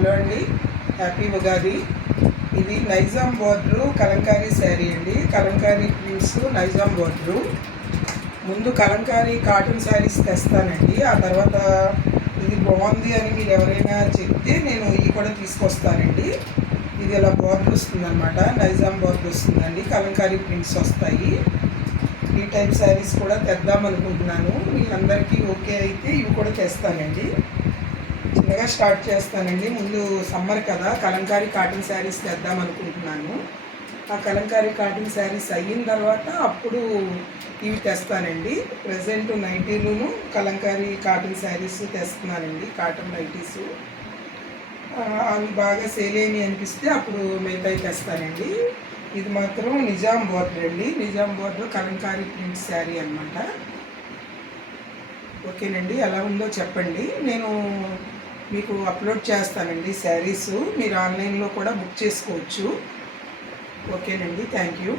Hello అండి, happy Ugadi. ఇది Nizam border Kalamkari sari అండి. Kalamkari prints Nizam border. ముందు కలంకారీ కాటన్ శారీస్ తెస్తానండి. ఆ తర్వాత ఇది బాగుంది అని మీరు ఎవరైనా చెప్తే నేను ఇవి కూడా తీసుకొస్తానండి. ఇది ఇలా బోర్డర్ వస్తుందన్నమాట, నైజాం బోర్డర్ వస్తుందండి. కలంకారీ ప్రింట్స్ వస్తాయి. ఈ టైప్ శారీస్ కూడా తెద్దాం అనుకుంటున్నాను. మీ అందరికీ ఓకే అయితే ఇవి కూడా తెస్తానండి. చిన్నగా స్టార్ట్ చేస్తానండి. ముందు సమ్మర్ కదా, కలంకారీ కాటన్ శారీస్ తెద్దాం అనుకుంటున్నాను. ఆ కలంకారీ కాటన్ శారీస్ అయిన తర్వాత అప్పుడు ఇవి తెస్తానండి. ప్రజెంట్ నైటీలును కలంకారీ కాటన్ శారీస్ తెస్తున్నానండి, కాటన్ నైటీస్. అవి బాగా సేల్ అయినాయి అనిపిస్తే అప్పుడు మిగతాయి తెస్తానండి. ఇది మాత్రం నిజాం బోర్డర్ అండి. నిజాం బోర్డర్ కలంకారీ ప్రింట్ శారీ అనమాట. ఓకేనండి, ఎలా ఉందో చెప్పండి. నేను మీకు అప్లోడ్ చేస్తానండి శారీస్. మీరు ఆన్లైన్లో కూడా బుక్ చేసుకోవచ్చు. ఓకేనండి, థ్యాంక్ యూ.